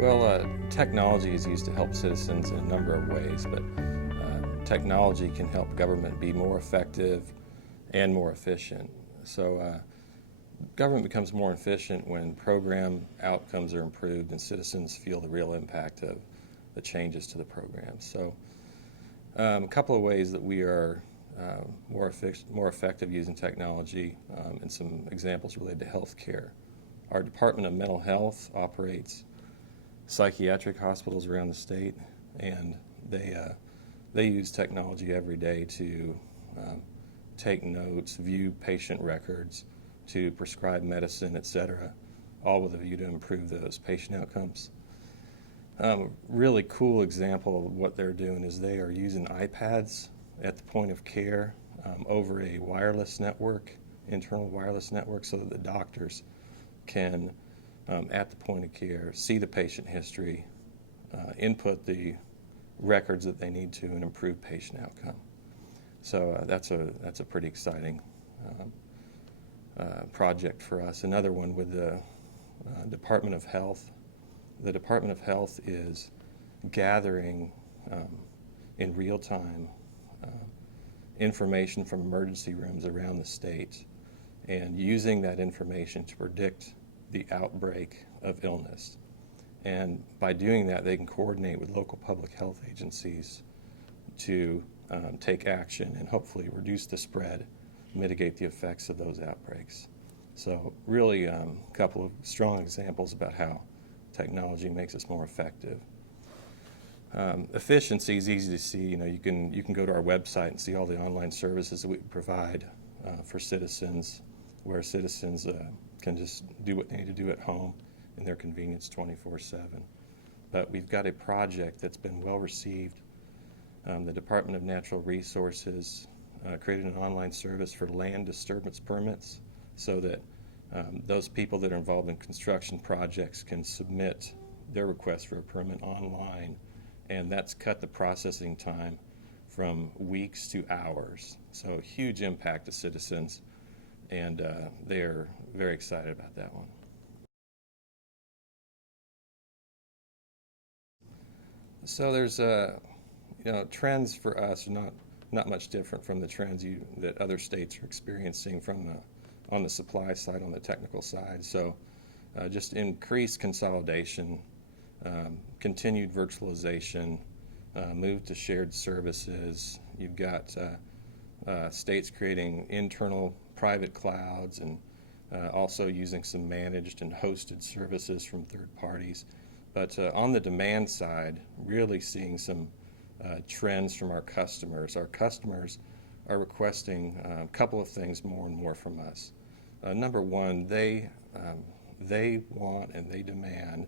Well, technology is used to help citizens in a number of ways, but technology can help government be more effective and more efficient. So government becomes more efficient when program outcomes are improved and citizens feel the real impact of the changes to the program. So a couple of ways that we are more effective using technology, and some examples related to health care. Our Department of Mental Health operates psychiatric hospitals around the state, and they use technology every day to take notes, view patient records, to prescribe medicine, etc., all with a view to improve those patient outcomes. Really cool example of what they're doing is they are using iPads at the point of care over a wireless network, internal wireless network, so that the doctors can, at the point of care, see the patient history, input the records that they need to, and improve patient outcome. So that's a pretty exciting project for us. Another one with the Department of Health. The Department of Health is gathering in real time information from emergency rooms around the state and using that information to predict the outbreak of illness. And by doing that, they can coordinate with local public health agencies to take action and hopefully reduce the spread, mitigate the effects of those outbreaks. So really a couple of strong examples about how technology makes us more effective. Efficiency is easy to see. You can go to our website and see all the online services that we provide for citizens, where citizens can just do what they need to do at home in their convenience 24/7. But we've got a project that's been well received. The Department of Natural Resources created an online service for land disturbance permits so that those people that are involved in construction projects can submit their request for a permit online, and that's cut the processing time from weeks to hours. So a huge impact to citizens, and they're very excited about that one. So there's trends for us are not much different from the trends that other states are experiencing on the supply side, on the technical side. So just increased consolidation, continued virtualization, move to shared services. You've got states creating internal private clouds and also using some managed and hosted services from third parties. But on the demand side, really seeing some trends from our customers. Our customers are requesting a couple of things more and more from us. Number one, they want and they demand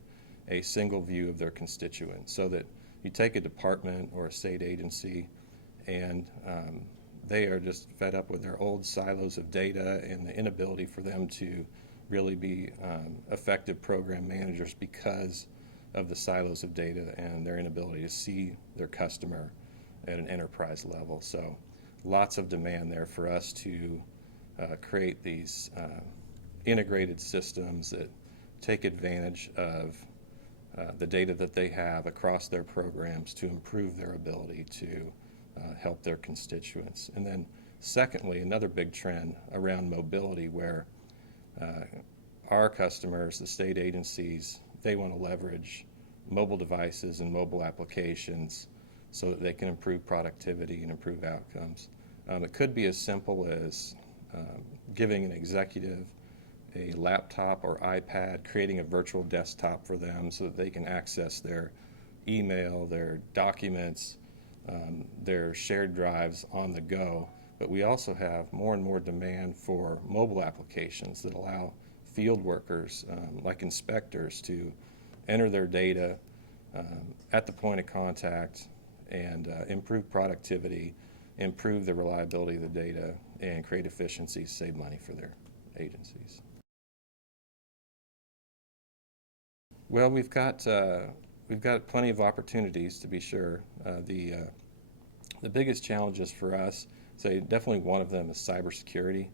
a single view of their constituents, so that you take a department or a state agency and they are just fed up with their old silos of data and the inability for them to really be effective program managers because of the silos of data and their inability to see their customer at an enterprise level. So lots of demand there for us to create these integrated systems that take advantage of the data that they have across their programs to improve their ability to help their constituents. And then secondly, another big trend around mobility, where our customers, the state agencies, they want to leverage mobile devices and mobile applications so that they can improve productivity and improve outcomes. It could be as simple as giving an executive a laptop or iPad, creating a virtual desktop for them so that they can access their email, their documents, their shared drives on the go. But we also have more and more demand for mobile applications that allow field workers, like inspectors, to enter their data at the point of contact and improve productivity, improve the reliability of the data, and create efficiencies, save money for their agencies. Well, we've got plenty of opportunities, to be sure. The biggest challenges for us, say definitely one of them is cybersecurity.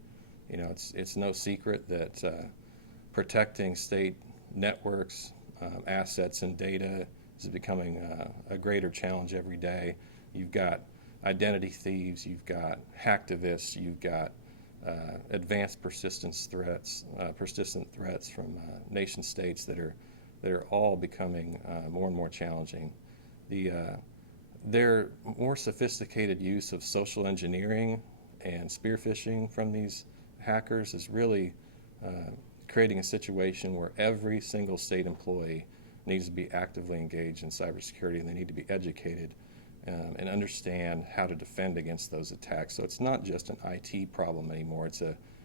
It's no secret that protecting state networks, assets and data is becoming a greater challenge every day. You've got identity thieves, you've got hacktivists, you've got advanced persistent threats from nation states that are all becoming more and more challenging. Their more sophisticated use of social engineering and spear phishing from these hackers is really creating a situation where every single state employee needs to be actively engaged in cybersecurity, and they need to be educated and understand how to defend against those attacks. So it's not just an IT problem anymore.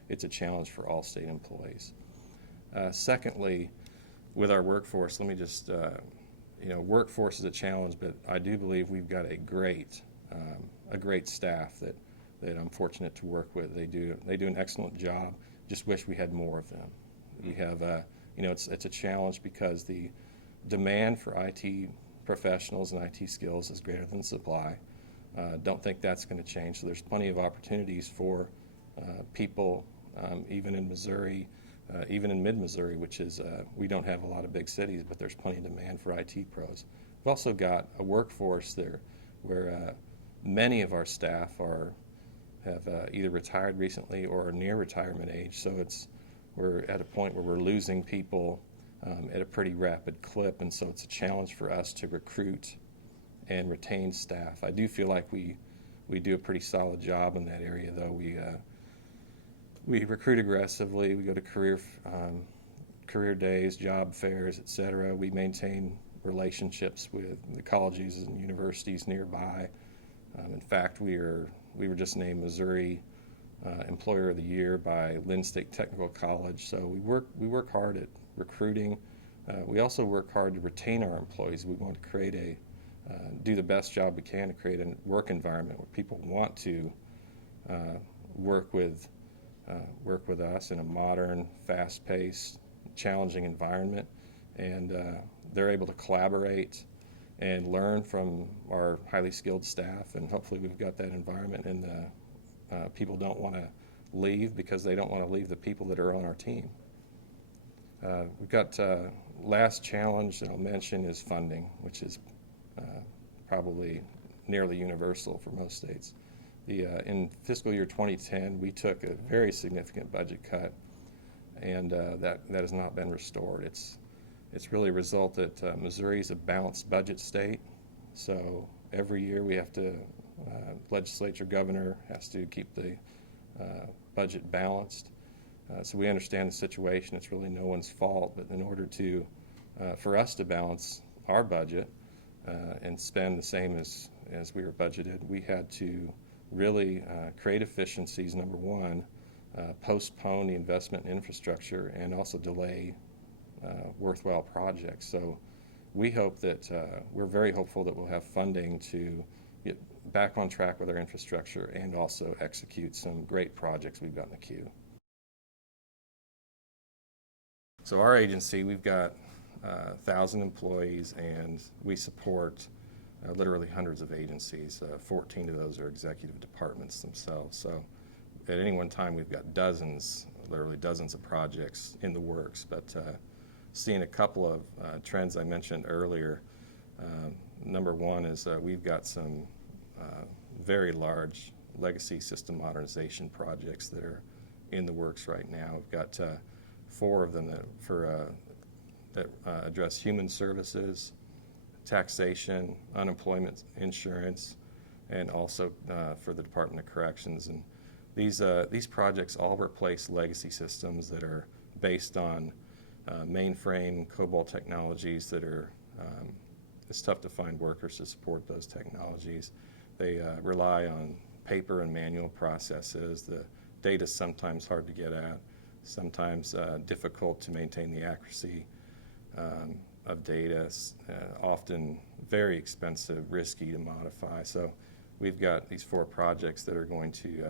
It's a challenge for all state employees. Secondly, with our workforce, let me just workforce is a challenge, but I do believe we've got a great staff that I'm fortunate to work with. They do an excellent job. Just wish we had more of them. We have it's a challenge because the demand for IT professionals and IT skills is greater than supply. Don't think that's going to change. So there's plenty of opportunities for people, even in Missouri, even in mid-Missouri, which is we don't have a lot of big cities, but there's plenty of demand for IT pros. We've also got a workforce there where many of our staff have either retired recently or are near retirement age. So we're at a point where we're losing people at a pretty rapid clip, and so it's a challenge for us to recruit and retain staff. I do feel like we do a pretty solid job in that area, though. We recruit aggressively. We go to career days, job fairs, etc. We maintain relationships with the colleges and universities nearby. In fact, we were just named Missouri Employer of the Year by Lynn State Technical College. So we work hard at recruiting. We also work hard to retain our employees. We want to do the best job we can to create a work environment where people want to work with us in a modern, fast-paced, challenging environment, and they're able to collaborate and learn from our highly skilled staff, and hopefully we've got that environment, and people don't want to leave because they don't want to leave the people that are on our team. We've got last challenge that I'll mention is funding, which is probably nearly universal for most states. In fiscal year 2010, we took a very significant budget cut, and that has not been restored. It's really a result that Missouri is a balanced budget state, so every year we have to, legislature, governor has to keep the budget balanced. So we understand the situation. It's really no one's fault, but in order for us to balance our budget and spend the same as we were budgeted, we had to really create efficiencies, number one, postpone the investment in infrastructure, and also delay worthwhile projects. So we hope that we're very hopeful that we'll have funding to get back on track with our infrastructure and also execute some great projects we've got in the queue. So our agency, we've got 1,000 employees, and we support literally hundreds of agencies. 14 of those are executive departments themselves. So at any one time, we've got literally dozens of projects in the works. But seeing a couple of trends I mentioned earlier, number one is we've got some very large legacy system modernization projects that are in the works right now. We've got 4 of them that address human services, taxation, unemployment insurance, and also for the Department of Corrections. And these projects all replace legacy systems that are based on mainframe COBOL technologies that are it's tough to find workers to support those technologies. They rely on paper and manual processes. The data is sometimes hard to get at, sometimes difficult to maintain the accuracy of data, often very expensive, risky to modify. So we've got these 4 projects that are going to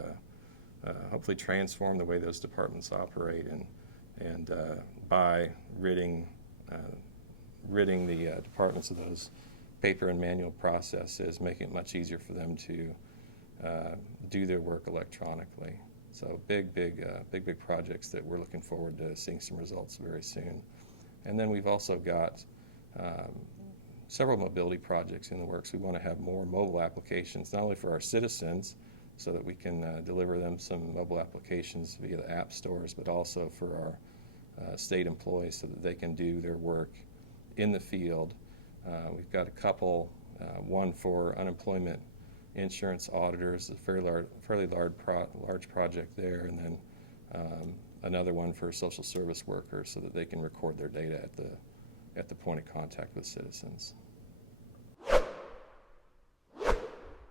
hopefully transform the way those departments operate, and by ridding the departments of those paper and manual processes, making it much easier for them to do their work electronically. So big projects that we're looking forward to seeing some results very soon. And then we've also got several mobility projects in the works. We want to have more mobile applications, not only for our citizens, so that we can deliver them some mobile applications via the app stores, but also for our state employees so that they can do their work in the field. We've got a couple, one for unemployment insurance auditors, a fairly large project there, and then another one for social service workers so that they can record their data at the point of contact with citizens.